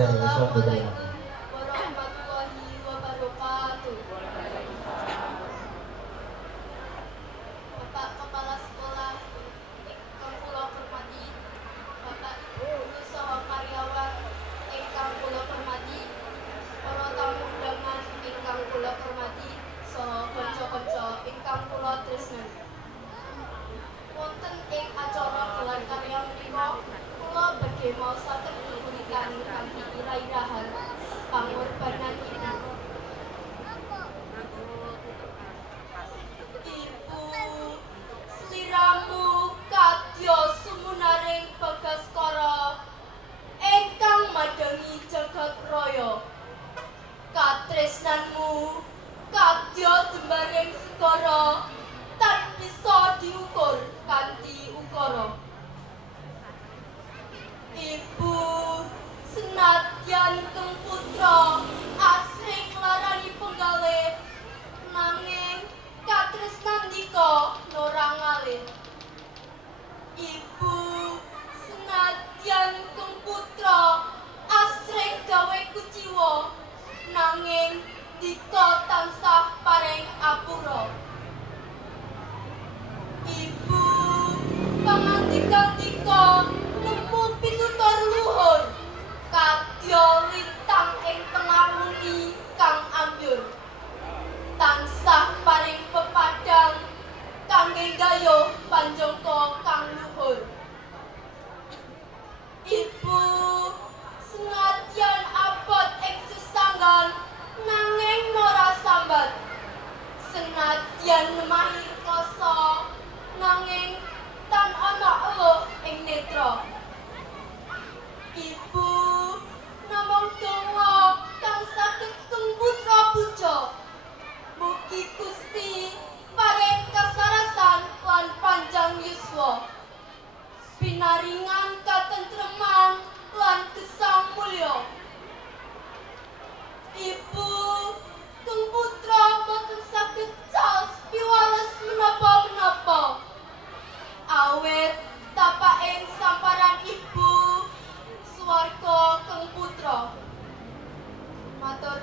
Assalamualaikum warahmatullahi wabarakatuh. Bapak Kepala Sekolah ingkang kula hormati, Bapak Ibu guru saha karyawan ingkang kula hormati, para tamu undangan ingkang kula hormati, saha kanca-kanca ingkang kula tresnani. Wonten ing acara gelar karya menika kula badhe maosaken punikan kanthi irah-irahan pangorbanan ibu. Ibu, sliramu kadya sumunaring Bagaskara ingkang madangi jagat raya. Katresnanmu kadya jembaring segara tan bisa diukur kanthi ukara. Ibu, senadyan keng putra asring nglarani penggalih, nanging katresnan dika norang ngalih. Ibu, senadyan keng putra asring gawe kuciwa, nanging dika tansah paring apura. Ibu, pangandikan dika nemu pitutur luhur, kadya lintang ing tengah muni kang ambyur, tansah paring pepadang kangge gayuh panjangka kang luhur. Ibu, senadyan abot ing sesanggan nanging ora sambat, senadyan nemahi rekoso nanging tan ana eluh ing netra. Ibu, namung donga kang saged keng putra puja, mugi Gusti paring kasarasan lan panjang yuswa, pinaringan katentreman lan gesang mulya. Ibu, keng putra boten saged caos piwales menapa-menapa, awit tapaking samparan ibu swarga keng putra. Matur